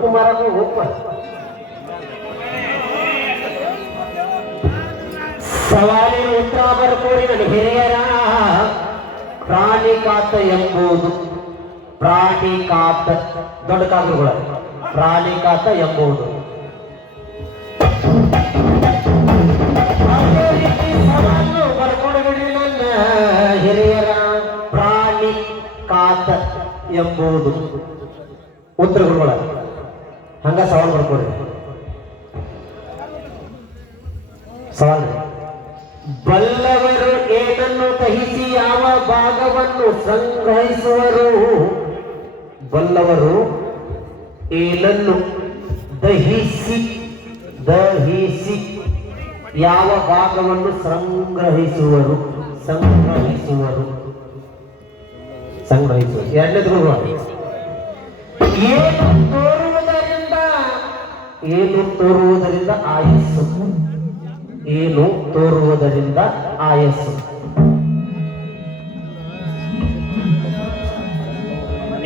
ಉಪ್ಪು ಮಾರಕು ಉಪ್ಪು ಸವಾಲಿನ ಉತ್ತರ ಬರ್ಕೋರಿ ನನ್ನ ಹಿರಿಯರ. ಪ್ರಾಣಿಕಾತ ಎಂಬುದು ಪ್ರಾಣಿಕಾತ ದೊಡ್ಡ ಕಾಕುಗಳ ಪ್ರಾಣಿಕಾತ ಎಂಬುದು ಅದೇ ರೀತಿ ಸವಾಲು ಬರ್ಕೊಡಬೇಡಿ ನನ್ನ ಹಿರಿಯರ. ಪ್ರಾಣಿಕಾತ ಎಂಬುದು ಉತ್ತರಗಳ ಹಂಗ ಸವಾಲು ಬರ್ಕೊಡಿ. ಸವಾಲು ಬಲ್ಲವರು ಏನನ್ನು ದಹಿಸಿ ಯಾವ ಭಾಗವನ್ನು ಸಂಗ್ರಹಿಸುವರು. ಬಲ್ಲವರು ಏನನ್ನು ದಹಿಸಿ ದಹಿಸಿ ಯಾವ ಭಾಗವನ್ನು ಸಂಗ್ರಹಿಸುವರು. ಸಂಗ್ರಹಿಸುವರು ಸಂಗ್ರಹಿಸುವರು. ಎರಡನೇದು ಏನು ತೋರುವುದರಿಂದ ಏನು ತೋರುವುದರಿಂದ ಆಯಸ್ಸು. ಏನು ತೋರುವುದರಿಂದ ಆಯಸ್ಸು.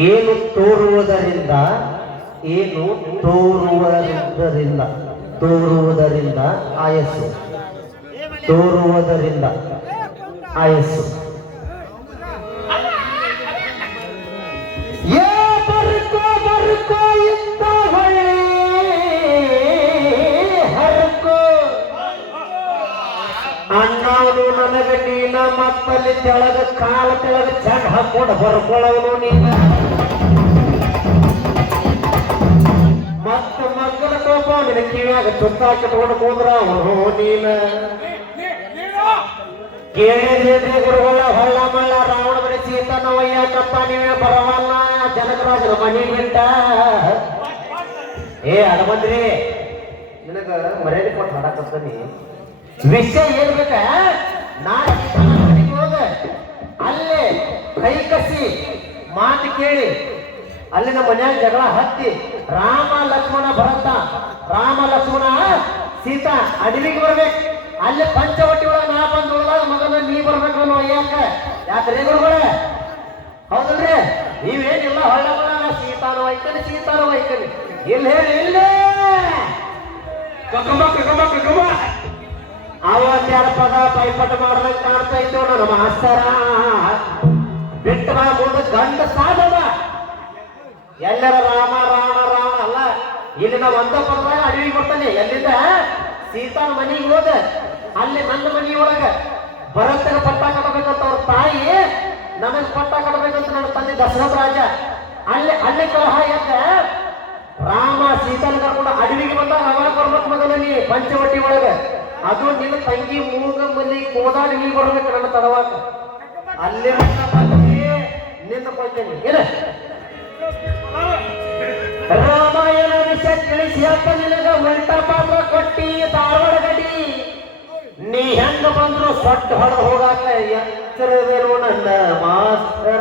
ಏನು ತೋರುವುದರಿಂದ ಏನು ತೋರುವುದರಿಂದ ತೋರುವುದರಿಂದ ಆಯಸ್ಸು. ತೋರುವುದರಿಂದ ಆಯಸ್ಸು. ಬರ್ಕೋ ಇಂತ ಹೊಳೆ ಹರ್ಕೋ ಅಣ್ಣವನು ನನಗೆ ನೀನ ಮತ್ತಲ್ಲಿ ತೆಳಗ ಕಾಲ ತೆಳಗ ಚಂಡ್ ಹಾಕೊಂಡು ಬರ್ಕೊಳ್ಳವನು ನೀನ. ಮತ್ತ ಮಕ್ಕಳ ಕೋಪ ನಿನ್ನ ಕಿವಿಯಾಗ ಚುತ್ತಾಕಿಟ್ಕೊಂಡು ಹೋದ್ರ ಅವನು ನೀನ. ಕೇಳಿದ್ರಿ ಗುರುಗಳ ಹೊಳ್ಳ ಮಳ್ಳ ರಾವಣ ಬರೀ ಸೀತನ ಒಯ್ಯಾಕಪ್ಪ ನೀವೇ ಬರವಲ್ಲ ಜನಕರಾಜನ ಮನಿ ಬಿಟ್ಟ. ಏ ಅಡಬಂದ್ರಿ ನಿನಗ ಮರ್ಯಾದೆ ಕೊಟ್ಟು ಹಾಡಕತ್ತಾನಿ. ವಿಷಯ ಏನ್ ಬೇಕ ಹೋಗ ಅಲ್ಲೇ ಕೈ ಕಸಿ ಮಾತು ಕೇಳಿ ಅಲ್ಲಿ ನಮ್ಮ ಮನ್ಯಾಗ ಜಗಳ ಹತ್ತಿ ರಾಮ ಲಕ್ಷ್ಮಣ ಭರತ ರಾಮ ಲಕ್ಷ್ಮಣ ಸೀತಾ ಅಡವಿಗೆ ಬರ್ಬೇಕು. ಅಲ್ಲಿ ಪಂಚವಟಿ ಒಳಗ ನಾ ಬಂದು ಉಳಿದಾಗ ಮಗನ ನೀ ಬರ್ಬೇಕು ಅನ್ನೋ ಅಯ್ಯಾಕ. ಯಾಕ್ರಿ ಗುರುಗಳ ಹೌದಲ್ರಿ? ನೀವೇನಿಲ್ಲ ಹೊಳ್ಳ ಮಳ ಸೀತಾನ ವೈಕನಿ ಸೀತಾನ ವೈಕನಿ ಇಲ್ಲಿ ಹೇಳಿ ಇಲ್ಲೇ ಅವತ್ಯಾರ ಪದ ಪೈಪಟ ಮಾಡ್ದಂಗ ಕಾಣ್ತಾ ಇತ್ತು ನನ್ನ ಮಾಸ್ತರ. ಬಿಟ್ಟು ಬಾ ಮುಂದೆ ಗಂಡ ಸಾಧವ ಎಲ್ಲರ ರಾಮ ರಾಣ ರಾಣ ಅಲ್ಲ. ಇಲ್ಲಿ ನಾವು ಒಂದ ಪದದಾಗ ಅಡವಿಗೆ ಬರ್ತಾನೆ. ಎಲ್ಲಿಂದ ಸೀತಾನ ಮನೆಗೆ ಹೋದ ಅಲ್ಲಿ ನನ್ನ ಮನೆಯೊಳಗ ಭರತನ ಪಟ್ಟ ಕಟ್ಟಬೇಕಂತ ಅವ್ರ ತಾಯಿ ನನಗೆ ಪಟ್ಟ ಕಟ್ಟಬೇಕಂತ ನನ್ನ ತಂದೆ ದಶರಥ ರಾಜ ಅಲ್ಲಿ ಕಲಹ ಎದ್ದ. ರಾಮ ಸೀತಾನ ಕರ್ಕೊಂಡು ಅಡವಿಗೆ ಬಂದಾಗ ಅವಾಗ ಬರ್ಬೇಕು ಮಗನಲ್ಲಿ ಪಂಚವಟಿ ಒಳಗ. ಅದು ನಿನ್ನ ತಂಗಿ ಮೂಗ ಮಲ್ಲಿ ಕೋದಾಡಿ ನೀ ಬರ್ಬೇಕು ನನ್ನ ತಡವಾಕ. ಅಲ್ಲಿ ನಿಂದ ಕೊಡ್ತೇನೆ ಏನ ರಾಮಾಯಣ ವಿಷಯ ತಿಳಿಸಿ ಅಂತ ನಿನಗ ಉಲ್ಟಾ ಪಾತ್ರ ಕೊಟ್ಟಿ ಧಾರವಾಡ ಗಡಿ. ನೀ ಹೆಂಗ ಬಂದ್ರು ಸೊಟ್ಟ ಹೊಡೆದು ಹೋಗಾಕ ಎಚ್ಚರವೇನು ನನ್ನ ಮಾಸ್ತರ.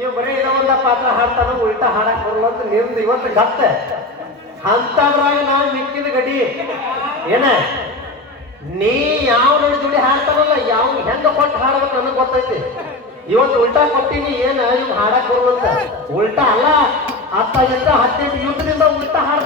ಇವ್ ಬರೀ ಇದೊಂದ ಪಾತ್ರ ಹಾಡ್ತಾನ ಉಲ್ಟಾ ಹಾಡಕ್ ಬರಲ್ಲ ಅಂತ ನಿಮ್ದು ಇವತ್ತು ಗತ್ತ ಅಂತದ್ರಾಗ ನಾವು ಮಿಕ್ಕಿದ ಗಡಿ ಏನ ನೀ ಯಾವ ನೋಡಿ ಜೋಡಿ ಹಾಡ್ತಾನಲ್ಲ ಯಾವ ಹೆಂಗ ಕೊಟ್ಟು ಹಾಡ್ಬೇಕು ನನಗೆ ಗೊತ್ತೈತಿ. ಇವತ್ತು ಉಲ್ಟಾ ಕೊಟ್ಟಿನಿ ಏನ ಇವ್ ಹಾಡಕ್ ಬರುವಂತ. ಉಲ್ಟಾ ಅಲ್ಲ 10 ಯುದ್ಧದಿಂದ ಉಲ್ಟಾ ಹಾಡ